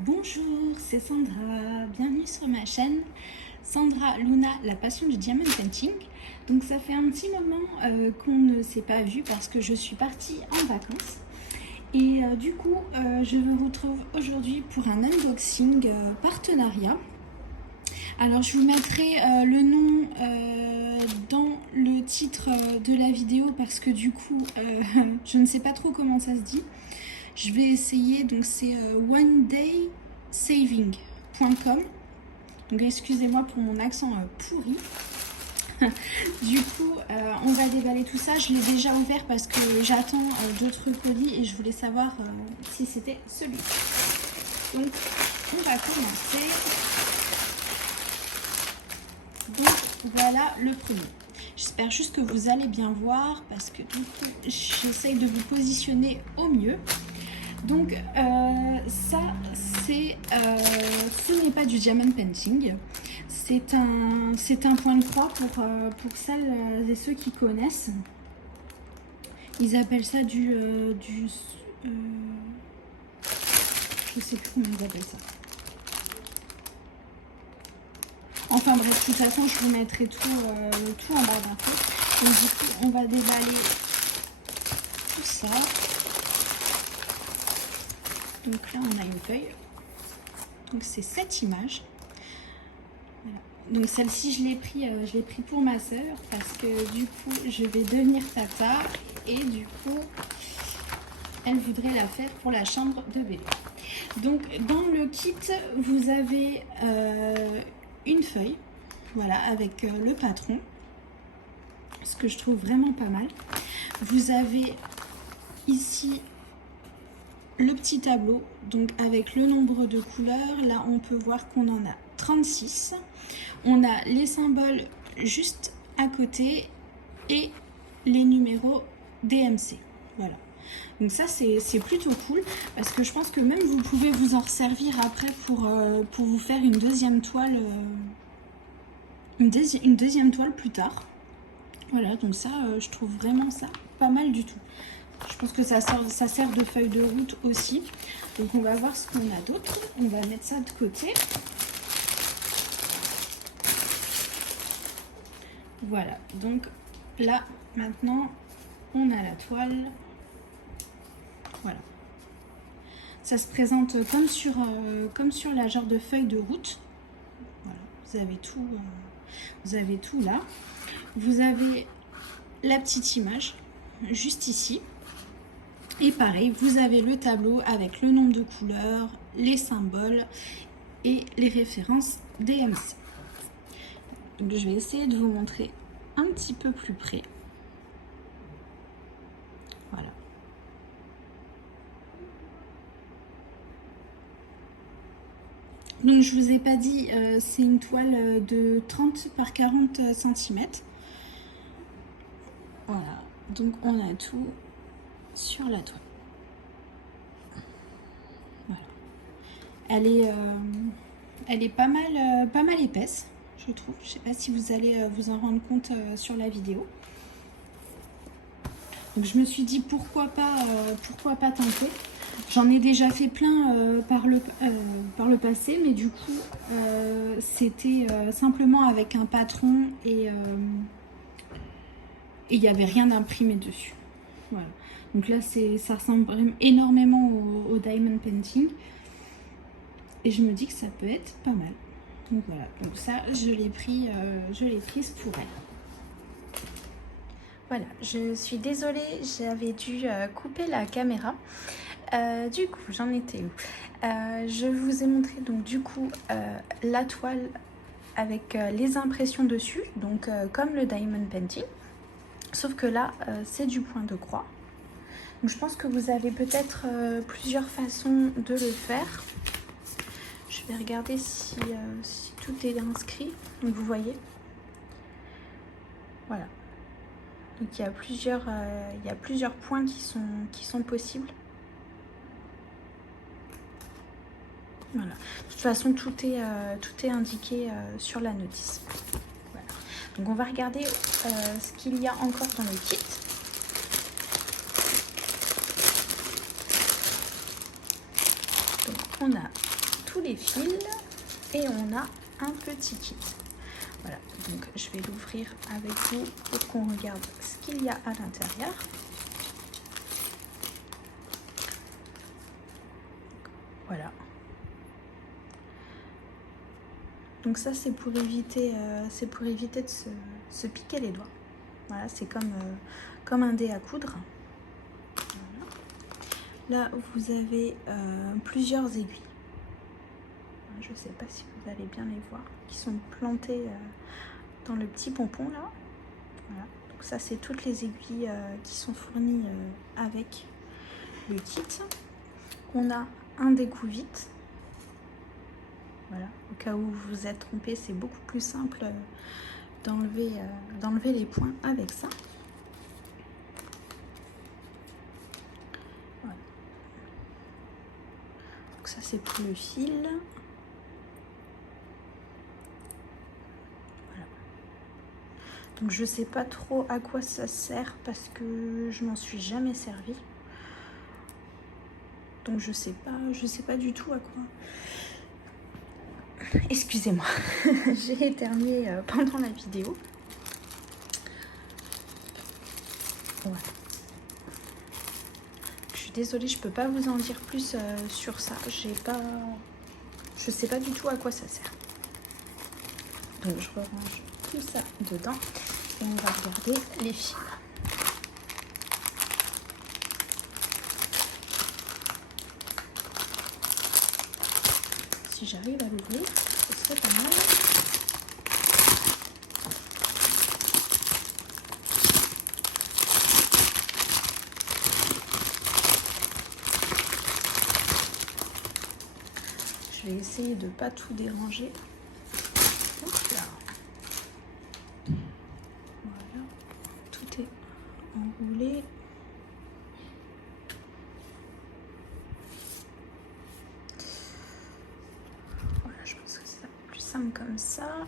Bonjour, c'est Sandra, bienvenue sur ma chaîne Sandra Luna, la passion du diamond painting. Donc ça fait un petit moment qu'on ne s'est pas vu parce que je suis partie en vacances. Et du coup, je vous retrouve aujourd'hui pour un unboxing partenariat. Alors je vous mettrai le nom dans le titre de la vidéo parce que du coup, je ne sais pas trop comment ça se dit. Je vais essayer, donc c'est onedaysaving.com. Donc excusez-moi pour mon accent pourri. Du coup, on va déballer tout ça. Je l'ai déjà ouvert parce que j'attends d'autres colis et je voulais savoir si c'était celui. Donc, on va commencer. Donc, voilà le premier. J'espère juste que vous allez bien voir parce que du coup, j'essaye de vous positionner au mieux. Donc ça, ce n'est pas du diamond painting, c'est un point de croix pour celles et ceux qui connaissent. Ils appellent ça je sais plus comment ils appellent ça. Enfin bref, de toute façon, je vous mettrai tout en barre d'infos. Donc du coup, on va déballer tout ça. Donc là, on a une feuille. Donc c'est cette image. Voilà. Donc celle-ci, je l'ai pris pour ma sœur parce que du coup, je vais devenir tata et du coup, elle voudrait la faire pour la chambre de bébé. Donc dans le kit, vous avez une feuille, voilà, avec le patron, ce que je trouve vraiment pas mal. Vous avez ici le petit tableau, donc avec le nombre de couleurs. Là on peut voir qu'on en a 36. On a les symboles juste à côté et les numéros DMC. Voilà, donc ça c'est plutôt cool parce que je pense que même vous pouvez vous en servir après pour vous faire une deuxième toile, une deuxième toile plus tard. Voilà, donc ça je trouve vraiment ça pas mal du tout. Je pense que ça sert de feuille de route aussi. Donc on va voir ce qu'on a d'autre. On va mettre ça de côté. Voilà, donc là maintenant on a la toile. Voilà. Ça se présente comme sur la genre de feuille de route. Voilà, vous avez tout là. Vous avez la petite image juste ici. Et pareil, vous avez le tableau avec le nombre de couleurs, les symboles et les références DMC. Donc je vais essayer de vous montrer un petit peu plus près. Voilà. Donc je vous ai pas dit, c'est une toile de 30 par 40 cm. Voilà, donc on a tout sur la toile. Voilà. Elle est pas mal épaisse, je trouve. Je sais pas si vous allez vous en rendre compte sur la vidéo. Donc je me suis dit pourquoi pas tenter. J'en ai déjà fait plein par le passé, mais du coup c'était simplement avec un patron et il n'y avait rien d'imprimé dessus. Voilà. Donc là, ça ressemble énormément au diamond painting. Et je me dis que ça peut être pas mal. Donc voilà. Donc ça, je l'ai prise pour elle. Voilà. Je suis désolée, j'avais dû couper la caméra. Du coup, j'en étais où? Je vous ai montré donc du coup la toile avec les impressions dessus. Donc comme le diamond painting. Sauf que là, c'est du point de croix. Donc je pense que vous avez peut-être plusieurs façons de le faire. Je vais regarder si tout est inscrit. Donc vous voyez. Voilà. Donc il y a plusieurs points qui sont possibles. Voilà. De toute façon, tout est indiqué sur la notice. Voilà. Donc on va regarder ce qu'il y a encore dans le kit. Donc on a tous les fils et on a un petit kit. Voilà, donc je vais l'ouvrir avec vous pour qu'on regarde ce qu'il y a à l'intérieur. Voilà. Donc ça c'est pour éviter de se piquer les doigts. Voilà, c'est comme un dé à coudre. Voilà. Là vous avez plusieurs aiguilles. Je ne sais pas si vous allez bien les voir, qui sont plantées dans le petit pompon là. Voilà. Donc ça c'est toutes les aiguilles qui sont fournies avec le kit. On a un découvite. Voilà, au cas où vous vous êtes trompé, c'est beaucoup plus simple d'enlever les points avec ça. Voilà. Donc ça c'est pour le fil. Voilà. Donc je sais pas trop à quoi ça sert parce que je m'en suis jamais servi. Donc je sais pas du tout à quoi. Excusez-moi, j'ai éternué pendant la vidéo. Voilà. Je suis désolée, je peux pas vous en dire plus sur ça. Je sais pas du tout à quoi ça sert. Donc je range tout ça dedans et on va regarder les fils. Si j'arrive à l'ouvrir, ce serait pas mal. Je vais essayer de ne pas tout déranger. Hop là. Voilà, tout est enroulé. Voilà, je pense que c'est plus simple comme ça.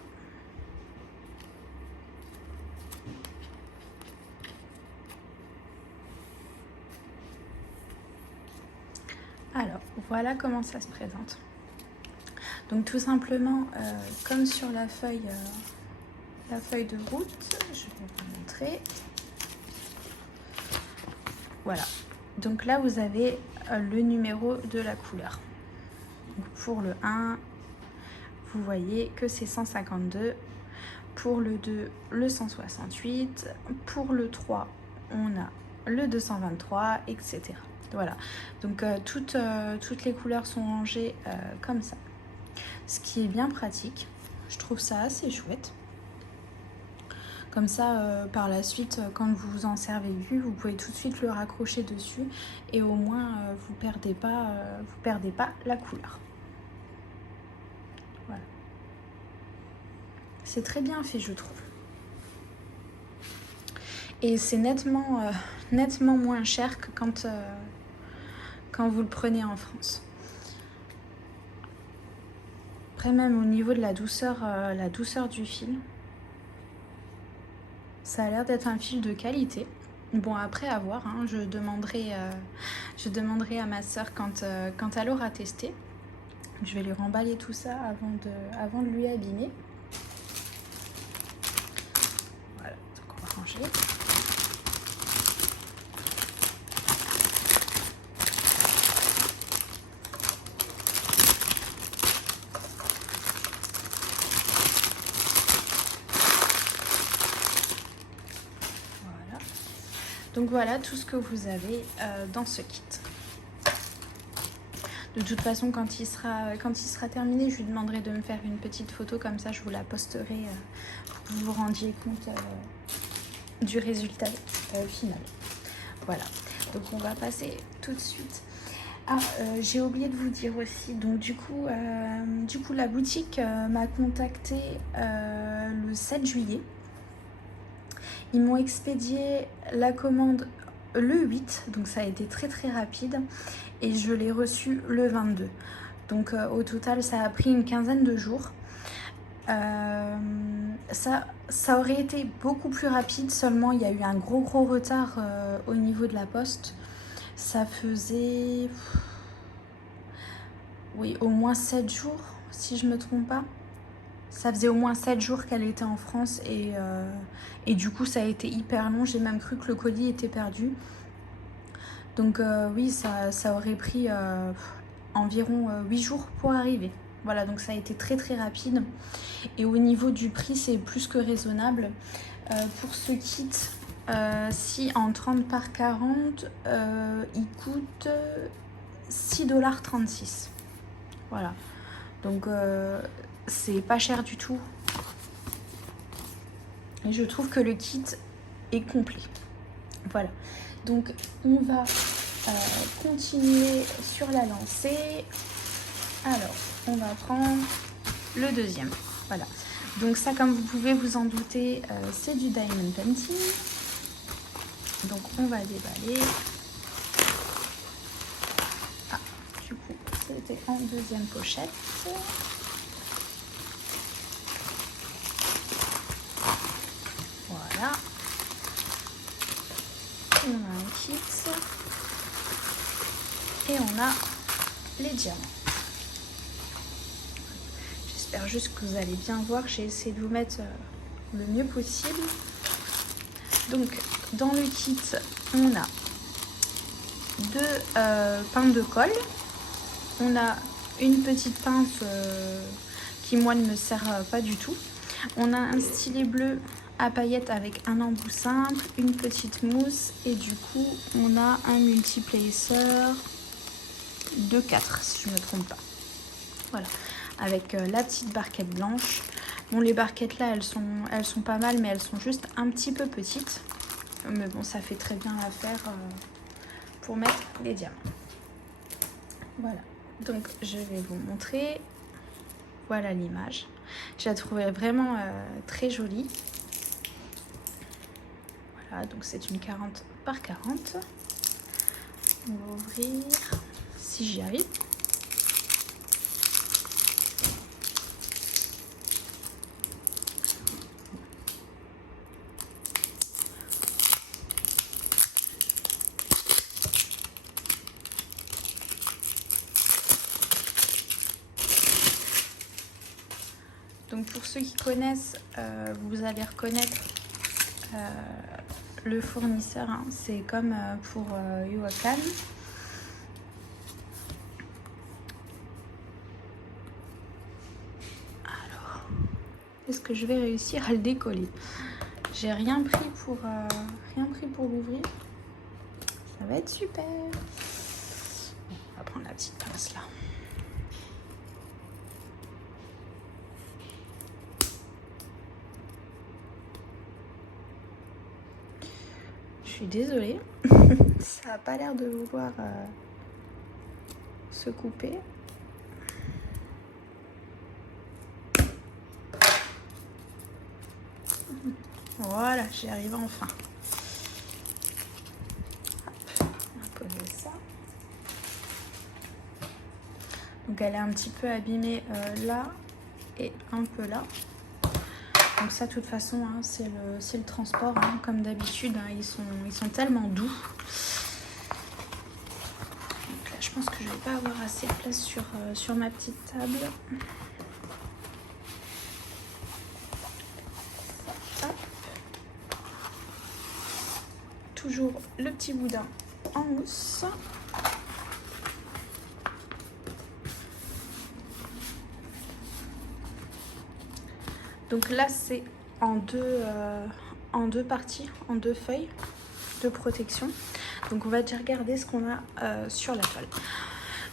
Alors, voilà comment ça se présente. Donc tout simplement, comme sur la feuille de route, je vais vous montrer. Voilà. Donc là, vous avez le numéro de la couleur. Donc pour le 1, vous voyez que c'est 152. Pour le 2, le 168. Pour le 3, on a le 223, etc. Voilà. Donc toutes les couleurs sont rangées comme ça. Ce qui est bien pratique. Je trouve ça assez chouette. Comme ça, par la suite, quand vous en servez plus, vous pouvez tout de suite le raccrocher dessus et au moins vous perdez pas la couleur. Voilà. C'est très bien fait, je trouve. Et c'est nettement moins cher que quand vous le prenez en France. Après, même au niveau de la douceur du fil, ça a l'air d'être un fil de qualité. Bon, après à voir, hein, je demanderai à ma soeur quand elle aura testé. Je vais lui remballer tout ça avant de lui abîmer. Voilà, donc on va ranger. Donc voilà tout ce que vous avez dans ce kit. De toute façon, quand il sera terminé, je lui demanderai de me faire une petite photo, comme ça je vous la posterai pour que vous vous rendiez compte du résultat final. Voilà, donc on va passer tout de suite. Ah, j'ai oublié de vous dire aussi, donc du coup la boutique m'a contacté le 7 juillet. Ils m'ont expédié la commande le 8, donc ça a été très très rapide, et je l'ai reçu le 22. Donc au total, ça a pris une quinzaine de jours. Ça aurait été beaucoup plus rapide, seulement il y a eu un gros retard au niveau de la poste. Ça faisait oui, au moins 7 jours, si je me trompe pas. Ça faisait au moins 7 jours qu'elle était en France et du coup ça a été hyper long. J'ai même cru que le colis était perdu. Donc oui, ça aurait pris environ 8 jours pour arriver. Voilà, donc ça a été très très rapide. Et au niveau du prix, c'est plus que raisonnable. Pour ce kit, si en 30 par 40, il coûte 6,36 $. Voilà, donc c'est pas cher du tout. Et je trouve que le kit est complet. Voilà, donc on va continuer sur la lancée. Alors, on va prendre le deuxième. Voilà, donc ça, comme vous pouvez vous en douter, c'est du Diamond Painting. Donc on va déballer. Ah, du coup, c'était en deuxième pochette. Voilà. On a un kit. Et on a les diamants. J'espère juste que vous allez bien voir. J'ai essayé de vous mettre le mieux possible. Donc, dans le kit, on a 2 pinces de colle. On a une petite pince qui, moi, ne me sert pas du tout. On a un stylet bleu à paillettes avec un embout simple, une petite mousse et du coup, on a un multiplacer de 4, si je ne me trompe pas. Voilà, avec la petite barquette blanche. Bon, les barquettes là, elles sont pas mal, mais elles sont juste un petit peu petites. Mais bon, ça fait très bien l'affaire pour mettre les diamants. Voilà, donc je vais vous montrer. Voilà l'image. Je la trouvais vraiment très jolie. Voilà, donc c'est une 40 par 40. On va ouvrir, si j'y arrive. Donc pour ceux qui connaissent, vous allez reconnaître le fournisseur, hein. C'est comme pour Yoakan. Alors, est-ce que je vais réussir à le décoller? J'ai rien pris pour l'ouvrir. Ça va être super. Bon, on va prendre la petite pince là. Je suis désolée, ça n'a pas l'air de vouloir se couper. Voilà, j'y arrive enfin. Hop, on va poser ça. Donc elle est un petit peu abîmée là et un peu là. Donc ça, de toute façon, hein, c'est le transport, hein, comme d'habitude, hein, ils sont tellement doux. Donc là, je pense que je vais pas avoir assez de place sur ma petite table. Hop. Toujours le petit boudin en mousse. Donc là, c'est en deux parties, en 2 feuilles de protection. Donc on va déjà regarder ce qu'on a sur la toile.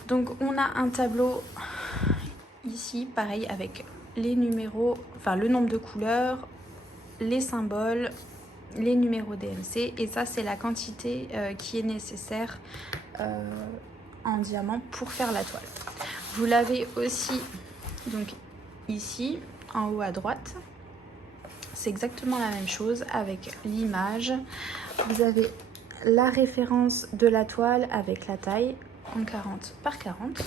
Donc on a un tableau ici, pareil, avec les numéros, enfin le nombre de couleurs, les symboles, les numéros DMC. Et ça, c'est la quantité qui est nécessaire en diamant pour faire la toile. Vous l'avez aussi donc ici, en haut à droite. C'est exactement la même chose avec l'image. Vous avez la référence de la toile avec la taille en 40 par 40.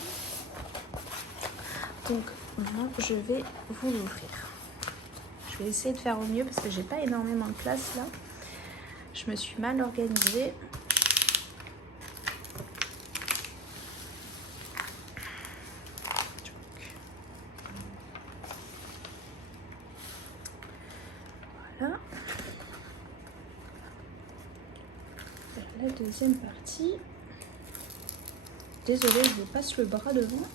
Donc moi, je vais vous l'ouvrir. Je vais essayer de faire au mieux parce que j'ai pas énormément de place là. Je me suis mal organisée. deuxième partie. Désolée, je vous passe le bras devant.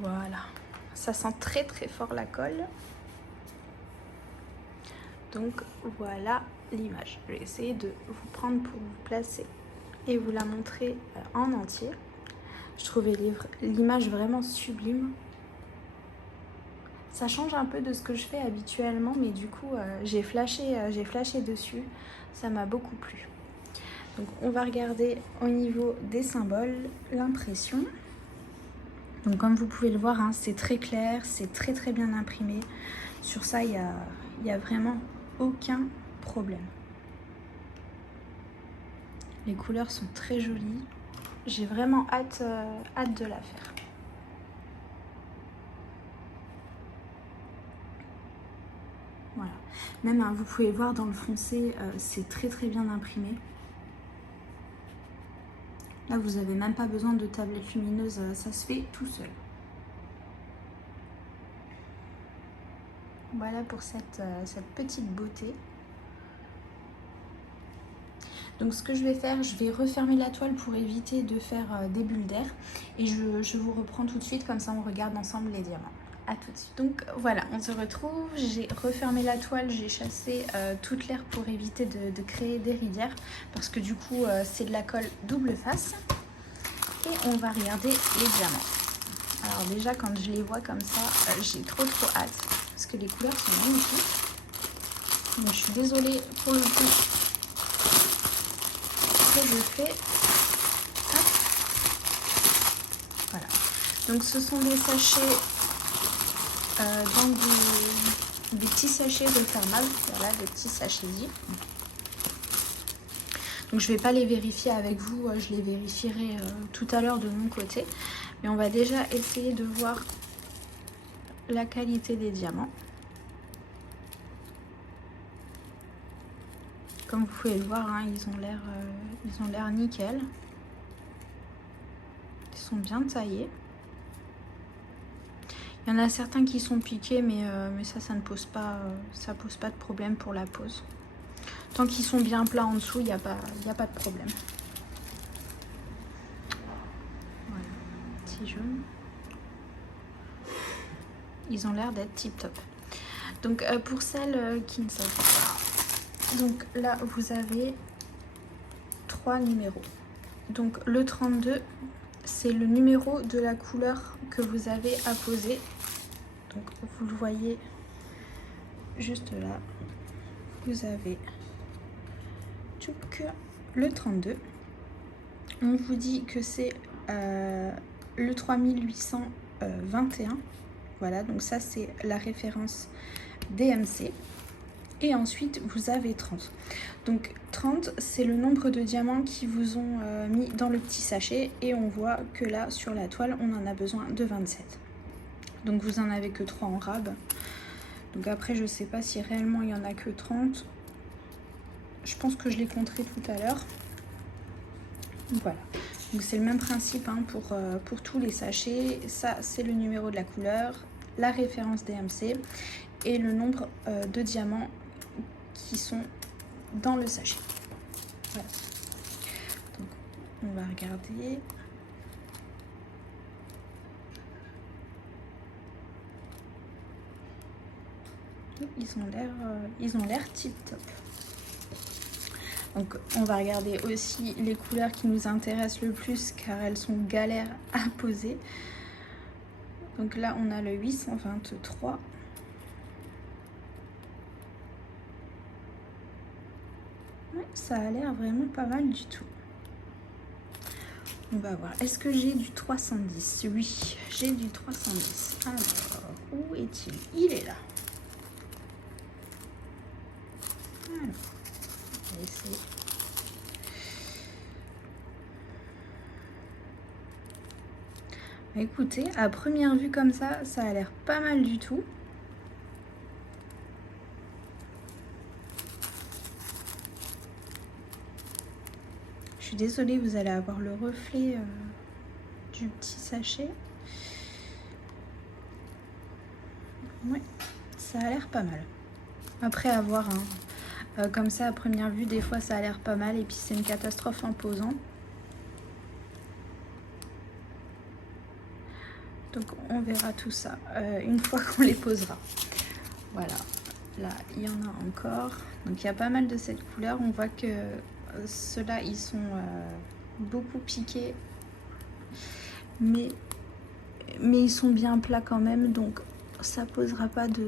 Voilà, ça sent très très fort la colle. Donc voilà l'image. Je vais essayer de vous prendre pour vous placer et vous la montrer en entier. Je trouvais l'image vraiment sublime. Ça change un peu de ce que je fais habituellement, mais du coup j'ai flashé dessus. Ça m'a beaucoup plu. Donc on va regarder au niveau des symboles, l'impression. Donc comme vous pouvez le voir, hein, c'est très clair, c'est très très bien imprimé. Sur ça, il y a vraiment aucun problème. Les couleurs sont très jolies. J'ai vraiment hâte de la faire. Voilà. Même, hein, vous pouvez voir dans le foncé, c'est très très bien imprimé. Là, vous n'avez même pas besoin de tablette lumineuse, ça se fait tout seul. Voilà pour cette petite beauté. Donc ce que je vais faire, je vais refermer la toile pour éviter de faire des bulles d'air. Et je vous reprends tout de suite, comme ça on regarde ensemble les diamants. À tout de suite. Donc voilà, on se retrouve. J'ai refermé la toile, j'ai chassé toute l'air pour éviter de créer des rivières. Parce que du coup, c'est de la colle double face. Et on va regarder les diamants. Alors déjà, quand je les vois comme ça, j'ai trop hâte. Parce que les couleurs sont magnifiques. Donc, je suis désolée pour le coup. Que je fais. Hop. Voilà. Donc ce sont des sachets dans des petits sachets refermables. Voilà, des petits sachets zip. Donc je vais pas les vérifier avec vous, je les vérifierai tout à l'heure de mon côté. Mais on va déjà essayer de voir la qualité des diamants. Comme vous pouvez le voir, hein, ils ont l'air nickel. Ils sont bien taillés. Il y en a certains qui sont piqués, mais ça ne pose pas, pose pas de problème pour la pose. Tant qu'ils sont bien plats en dessous, il n'y a pas de problème. Voilà, petit jaune. Ils ont l'air d'être tip top. Donc pour celles qui ne savent pas, donc là vous avez 3 numéros. Donc le 32, c'est le numéro de la couleur que vous avez à poser. Donc vous le voyez juste là. Vous avez le 32. On vous dit que c'est le 3821. Voilà, donc ça c'est la référence DMC. Et ensuite vous avez 30. Donc 30, c'est le nombre de diamants qui vous ont mis dans le petit sachet. Et on voit que là sur la toile on en a besoin de 27. Donc vous en avez que 3 en rab. Donc après je sais pas si réellement il y en a que 30. Je pense que je les compterai tout à l'heure. Voilà. Donc c'est le même principe, hein, pour tous les sachets. Ça c'est le numéro de la couleur, la référence DMC et le nombre de diamants qui sont dans le sachet. Voilà. Donc on va regarder. Ils ont l'air tip top. Donc on va regarder aussi les couleurs qui nous intéressent le plus car elles sont galères à poser. Donc là on a le 823. Ouais, ça a l'air vraiment pas mal du tout. On va voir. Est-ce que j'ai du 310? Oui, j'ai du 310. Alors, où est-il? Il est là. Alors, on va essayer. Écoutez, à première vue comme ça, ça a l'air pas mal du tout. Je suis désolée, vous allez avoir le reflet du petit sachet. Ouais, ça a l'air pas mal. Après avoir comme ça à première vue, des fois ça a l'air pas mal et puis c'est une catastrophe en posant. Donc on verra tout ça une fois qu'on les posera. Voilà, là il y en a encore. Donc il y a pas mal de cette couleur. On voit que ceux-là ils sont beaucoup piqués. Mais ils sont bien plats quand même. Donc ça posera pas de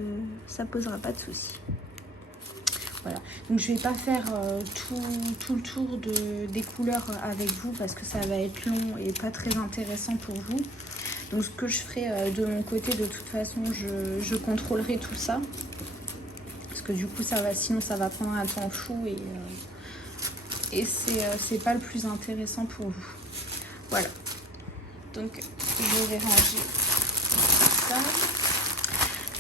soucis. Voilà, donc je vais pas faire tout le tour des couleurs avec vous parce que ça va être long et pas très intéressant pour vous. Donc ce que je ferai de mon côté, de toute façon, je contrôlerai tout ça. Parce que du coup, sinon ça va prendre un temps fou et c'est pas le plus intéressant pour vous. Voilà. Donc je vais ranger ça.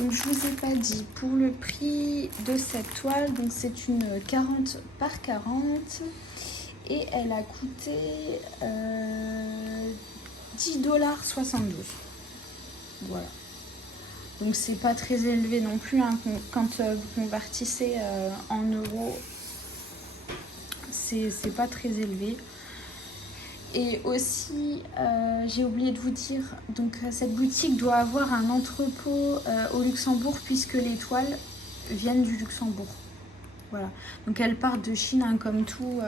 Donc je vous ai pas dit pour le prix de cette toile, donc c'est une 40 par 40 et elle a coûté 10,72 $. Voilà. Donc c'est pas très élevé non plus hein, quand vous convertissez en euros, c'est pas très élevé. Et aussi, j'ai oublié de vous dire, donc cette boutique doit avoir un entrepôt au Luxembourg puisque les toiles viennent du Luxembourg. Voilà. Donc elles partent de Chine, hein, comme tout.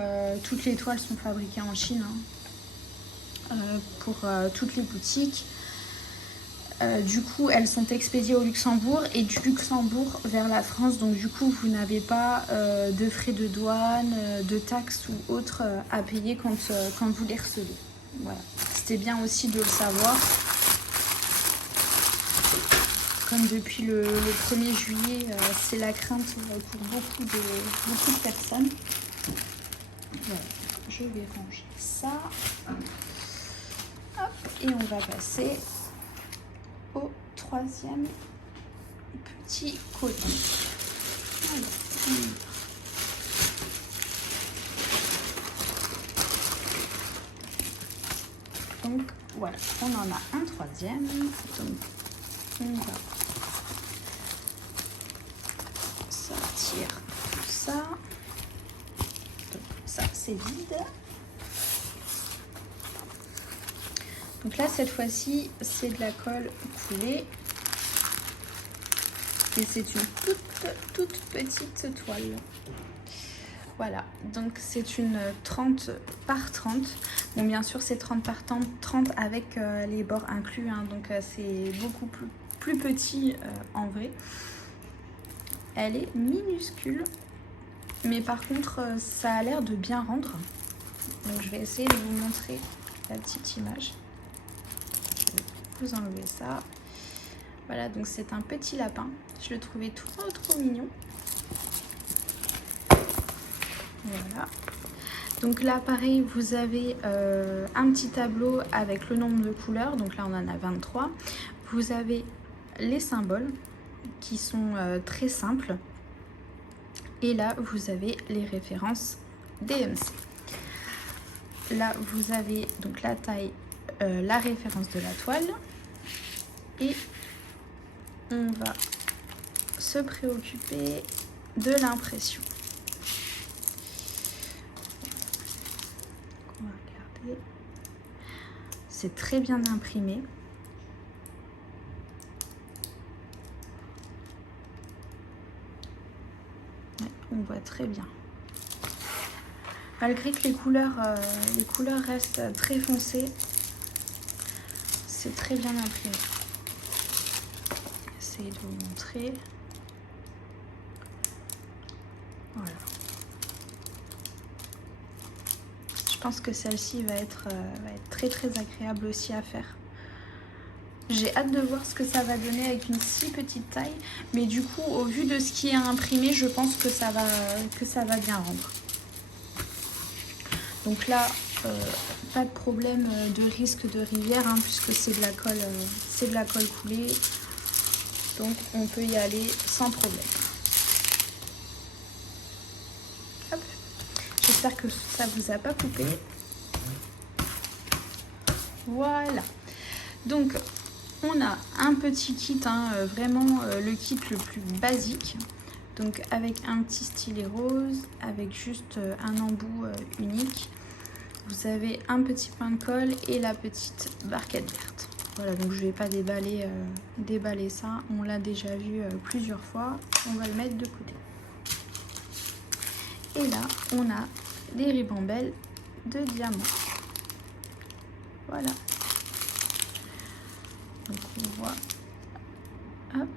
Toutes les toiles sont fabriquées en Chine hein, pour toutes les boutiques. Du coup, elles sont expédiées au Luxembourg et du Luxembourg vers la France. Donc du coup, vous n'avez pas de frais de douane, de taxes ou autres à payer quand vous les recevez. Voilà. C'était bien aussi de le savoir. Comme depuis le 1er juillet, c'est la crainte pour beaucoup de personnes. Voilà. Je vais ranger ça. Hop. Et on va passer au troisième petit coton. Alors, donc voilà, on en a un troisième. Donc on va sortir tout ça. Donc ça c'est vide. Donc là, cette fois-ci, c'est de la colle coulée. Et c'est une toute petite toile. Voilà, donc c'est une 30 par 30. Bon, bien sûr, c'est 30 par 30 avec les bords inclus. Hein, donc c'est beaucoup plus petit en vrai. Elle est minuscule. Mais par contre, ça a l'air de bien rendre. Donc je vais essayer de vous montrer la petite image. Vous enlevez ça. Voilà, donc c'est un petit lapin. Je le trouvais trop mignon. Voilà. Donc là, pareil, vous avez un petit tableau avec le nombre de couleurs. Donc là, on en a 23. Vous avez les symboles qui sont très simples. Et là, vous avez les références DMC. Là, vous avez donc la taille, la référence de la toile. Et on va se préoccuper de l'impression. On va regarder. C'est très bien imprimé. Ouais, on voit très bien. Malgré que les couleurs restent très foncées, c'est très bien imprimé. Essayer de vous montrer. Voilà. Je pense que celle-ci va être très agréable aussi à faire. J'ai hâte de voir ce que ça va donner avec une si petite taille. Mais du coup, au vu de ce qui est imprimé, je pense que ça va bien rendre. Donc là, pas de problème de risque de rivière, hein, puisque c'est de la colle coulée. Donc on peut y aller sans problème. Hop. J'espère que ça vous a pas coupé. Voilà. Donc on a un petit kit, hein, vraiment le kit le plus basique. Donc avec un petit stylet rose, avec juste un embout unique. Vous avez un petit point de colle et la petite barquette verte. Voilà, donc je ne vais pas déballer ça. On l'a déjà vu plusieurs fois. On va le mettre de côté. Et là, on a des ribambelles de diamants. Voilà. Donc on voit. Hop.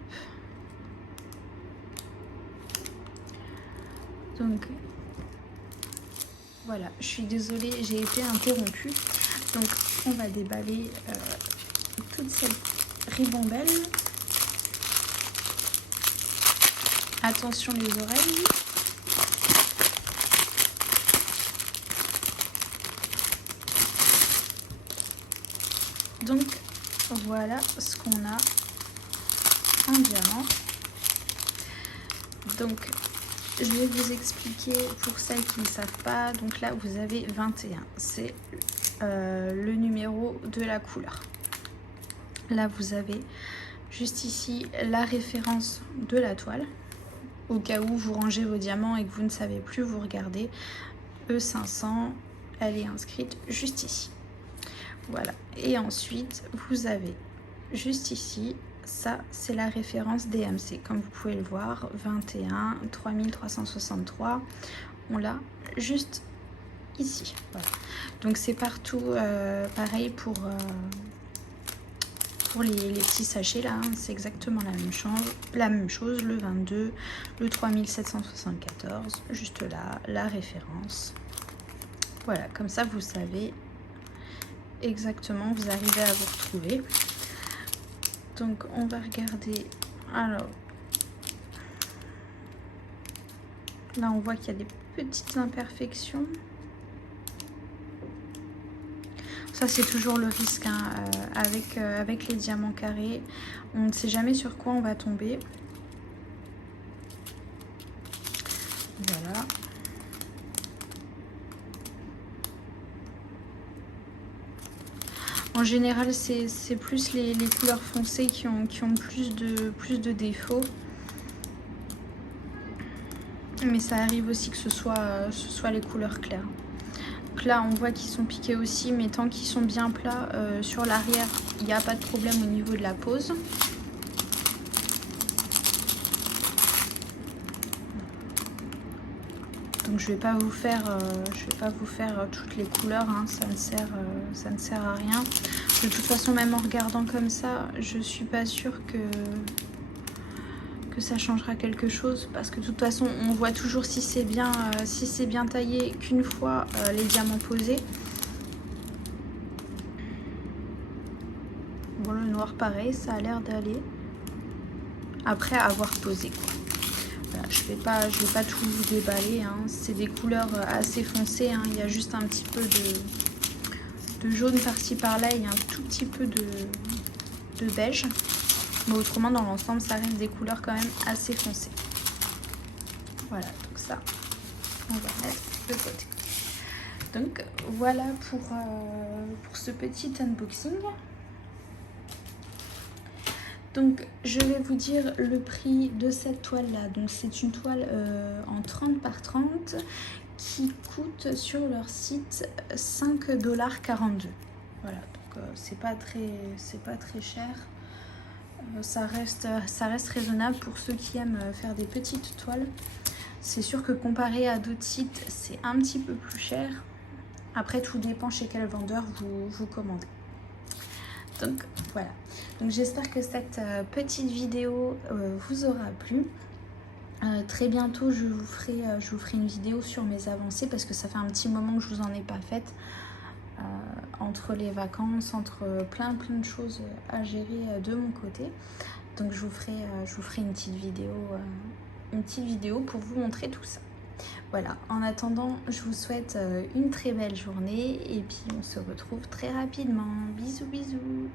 Donc voilà, je suis désolée, j'ai été interrompue. Donc on va déballer toute cette ribambelle. Attention les oreilles. Donc voilà ce qu'on a, un diamant. Donc je vais vous expliquer pour celles qui ne savent pas. Donc là vous avez 21, c'est le numéro de la couleur. Là vous avez juste ici la référence de la toile. Au cas où vous rangez vos diamants et que vous ne savez plus, vous regardez E500, elle est inscrite juste ici. Voilà, et ensuite vous avez juste ici, ça c'est la référence DMC, comme vous pouvez le voir, 21 3363, on l'a juste ici. Voilà. Donc c'est partout pareil pour les petits sachets là, hein, c'est exactement la même chose, le 22, le 3774, juste là, la référence. Voilà, comme ça vous savez exactement, vous arrivez à vous retrouver. Donc on va regarder. Alors là on voit qu'il y a des petites imperfections. Ça c'est toujours le risque hein, avec les diamants carrés, on ne sait jamais sur quoi on va tomber. Voilà. En général, c'est plus les couleurs foncées qui ont plus de défauts. Mais ça arrive aussi que ce soit les couleurs claires. Donc là, on voit qu'ils sont piqués aussi, mais tant qu'ils sont bien plats sur l'arrière, il n'y a pas de problème au niveau de la pose. Donc je vais pas vous faire toutes les couleurs, hein, ça ne sert à rien. De toute façon, même en regardant comme ça, je suis pas sûre que ça changera quelque chose, parce que de toute façon, on voit toujours si c'est bien taillé qu'une fois les diamants posés. Bon, le noir pareil, ça a l'air d'aller. Après avoir posé quoi. Voilà, je vais pas tout vous déballer, hein. C'est des couleurs assez foncées, hein. Il y a juste un petit peu de jaune par-ci par-là, il y a un tout petit peu de beige. Mais autrement, dans l'ensemble, ça reste des couleurs quand même assez foncées. Voilà, donc ça, on va mettre de côté. Donc voilà pour ce petit unboxing. Donc je vais vous dire le prix de cette toile là. Donc c'est une toile en 30 par 30 qui coûte sur leur site 5,42 $. Voilà, donc c'est pas très cher. Ça reste raisonnable pour ceux qui aiment faire des petites toiles. C'est sûr que comparé à d'autres sites, c'est un petit peu plus cher. Après, tout dépend chez quel vendeur vous commandez. Donc voilà. Donc j'espère que cette petite vidéo vous aura plu. Très bientôt, je vous ferai une vidéo sur mes avancées parce que ça fait un petit moment que je vous en ai pas faite. Entre les vacances, entre plein de choses à gérer de mon côté. Donc je vous ferai une petite vidéo pour vous montrer tout ça. Voilà, en attendant, je vous souhaite une très belle journée et puis on se retrouve très rapidement. Bisous bisous.